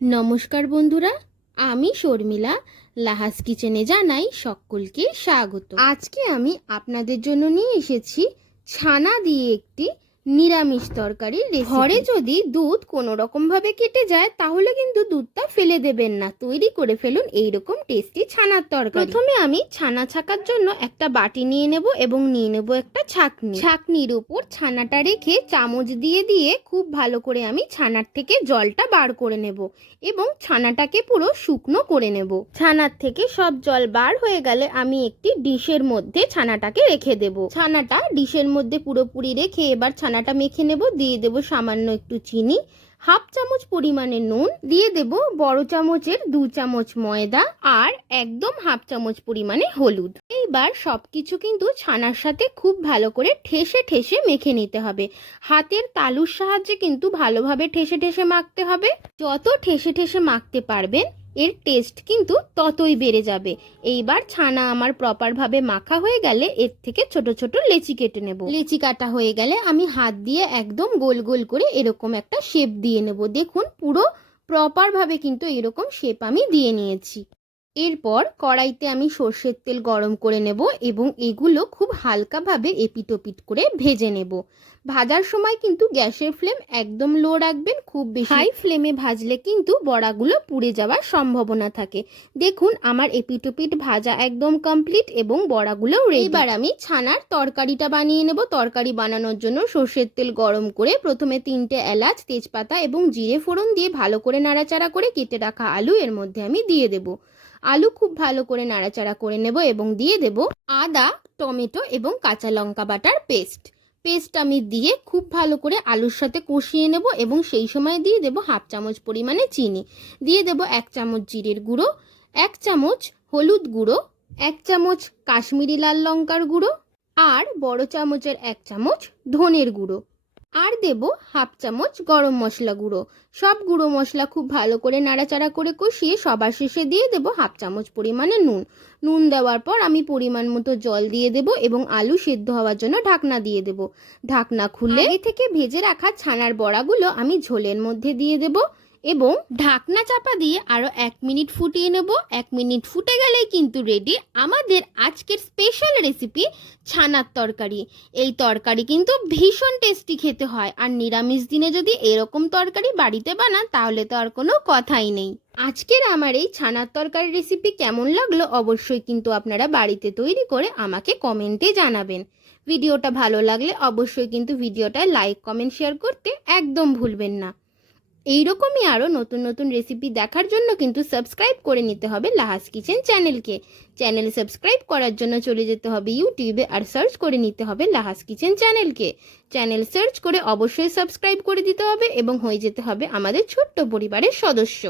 নমস্কার বন্ধুরা, আমি শর্মিলা। লাহাস কিচেনে জানাই সকলকে স্বাগত। আজকে আমি আপনাদের জন্য নিয়ে এসেছি ছানা দিয়ে একটি নিরামিষ তরকারির রেসিপি। ঘরে যদি দুধ কোনো রকমভাবে কেটে যায় তাহলে কিন্তু দুধটা ফেলে দেবেন না, তৈরি করে ফেলুন এইরকম টেস্টি ছানার তরকারি। প্রথমে আমি ছানা ছাকার জন্য একটা বাটি নিয়ে নেব এবং নিয়ে নেব একটা ছাঁকনি। ছাঁকনির উপর ছানাটা রেখে চামচ দিয়ে দিয়ে খুব ভালো করে আমি ছানার থেকে জলটা বার করে নেব এবং ছানাটাকে পুরো শুকনো করে নেব। ছানার থেকে সব জল বার হয়ে গেলে আমি একটি ডিশের মধ্যে ছানাটাকে রেখে দেব। ছানাটা ডিশের মধ্যে পুরোপুরি রেখে এবার ছানাটা মেখে নেব। দিয়ে দেব সামান্য একটু চিনি, হাফ চামচ পরিমাণে নুন, দিয়ে দেব বড় চামচের 2 চামচ ময়দা আর একদম হাফ চামচ পরিমাণে হলুদ। এইবার সবকিছু কিন্তু ছানার সাথে খুব ভালো করে ঠেসে ঠেসে মেখে নিতে হবে। হাতের তালুর সাহায্যে কিন্তু ভালোভাবে ঠেসে ঠেসে মাখতে হবে। যত ঠেসে ঠেসে মাখতে পারবেন এর টেস্ট কিন্তু ততই বেড়ে যাবে। এইবার ছানা আমার প্রপারভাবে মাখা হয়ে গেলে এর থেকে ছোট ছোট লেচি কেটে নেব। লেচি কাটা হয়ে গেলে আমি হাত দিয়ে একদম গোল গোল করে এরকম একটা শেপ দিয়ে নেব। দেখুন পুরো প্রপারভাবে কিন্তু এরকম শেপ আমি দিয়ে নিয়েছি। এরপর কড়াইতে আমি সর্ষের তেল গরম করে নেব এবং এগুলো খুব হালকাভাবে এপিটোপিট করে ভেজে নেব। ভাজার সময় কিন্তু গ্যাসের ফ্লেম একদম লো রাখবেন, খুব বেশি হাই ফ্লেমে ভাজলে কিন্তু বড়াগুলো পুড়ে যাওয়ার সম্ভাবনা থাকে। দেখুন আমার এপিটোপিট ভাজা একদম কমপ্লিট এবং বড়াগুলো রেডি। এবার আমি ছানার তরকারিটা বানিয়ে নেব। তরকারি বানানোর জন্য সর্ষের তেল গরম করে প্রথমে 3টে এলাচ, তেজপাতা এবং জিরে ফোড়ন দিয়ে ভালো করে নাড়াচাড়া করে কেটে রাখা আলু এর মধ্যে আমি দিয়ে দেব। আলু খুব ভালো করে নাড়াচাড়া করে নেব এবং দিয়ে দেব আদা, টমেটো এবং কাঁচা লঙ্কা বাটার পেস্ট আমি দিয়ে খুব ভালো করে আলুর সাথে কষিয়ে নেব এবং সেই সময় দিয়ে দেব হাফ চামচ পরিমাণে চিনি, দিয়ে দেব 1 চামচ জিরের গুঁড়ো, 1 চামচ হলুদ গুঁড়ো, 1 চামচ কাশ্মীরি লাল লঙ্কার গুঁড়ো আর বড় চামচের 1 চামচ ধনের গুঁড়ো, আর দেব হাফ চামচ গরম মশলা গুঁড়ো। সব গুঁড়ো মশলা খুব ভালো করে নাড়াচাড়া করে কষিয়ে সবার শেষে দিয়ে দেব হাফ চামচ পরিমাণে নুন দেওয়ার পর আমি পরিমাণ মতো জল দিয়ে দেব এবং আলু সেদ্ধ হওয়ার জন্য ঢাকনা দিয়ে দেব। ঢাকনা খুলে আগে থেকে ভেজে রাখা ছানার বড়াগুলো আমি ঝোলের মধ্যে দিয়ে দেব এবং ঢাকনা চাপা দিয়ে আরও 1 মিনিট ফুটিয়ে নেব। 1 মিনিট ফুটে গেলেই কিন্তু রেডি আমাদের আজকের স্পেশাল রেসিপি ছানার তরকারি। এই তরকারি কিন্তু ভীষণ টেস্টি খেতে হয়, আর নিরামিষ দিনে যদি এরকম তরকারি বাড়িতে বানান তাহলে তো আর কোনো কথাই নেই। আজকের আমার এই ছানার তরকারি রেসিপি কেমন লাগলো অবশ্যই কিন্তু আপনারা বাড়িতে তৈরি করে আমাকে কমেন্টে জানাবেন। ভিডিওটা ভালো লাগলে অবশ্যই কিন্তু ভিডিওটা লাইক, কমেন্ট, শেয়ার করতে একদম ভুলবেন না। এইরকমই আরও নতুন নতুন রেসিপি দেখার জন্য কিন্তু সাবস্ক্রাইব করে নিতে হবে লাহাস কিচেন চ্যানেলকে। চ্যানেল সাবস্ক্রাইব করার জন্য চলে যেতে হবে ইউটিউবে আর সার্চ করে নিতে হবে লাহাস কিচেন চ্যানেলকে। চ্যানেল সার্চ করে অবশ্যই সাবস্ক্রাইব করে দিতে হবে এবং হয়ে যেতে হবে আমাদের ছোট্ট পরিবারের সদস্য।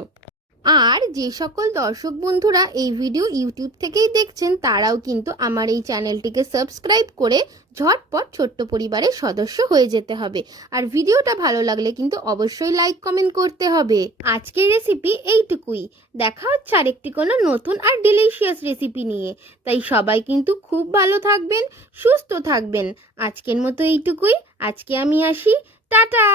আর যে সকল দর্শক বন্ধুরা এই ভিডিও ইউটিউব থেকেই দেখছেন তারাও কিন্তু আমার এই চ্যানেলটিকে সাবস্ক্রাইব করে ঝটপট ছোট্ট পরিবারের সদস্য হয়ে যেতে হবে। আর ভিডিওটা ভালো লাগলে কিন্তু অবশ্যই লাইক, কমেন্ট করতে হবে। আজকের রেসিপি এইটুকুই। দেখা হচ্ছে আরেকটি কোনো নতুন আর ডিলিশিয়াস রেসিপি নিয়ে। তাই সবাই কিন্তু খুব ভালো থাকবেন, সুস্থ থাকবেন। আজকের মতো এইটুকুই। আজকে আমি আসি, টাটা।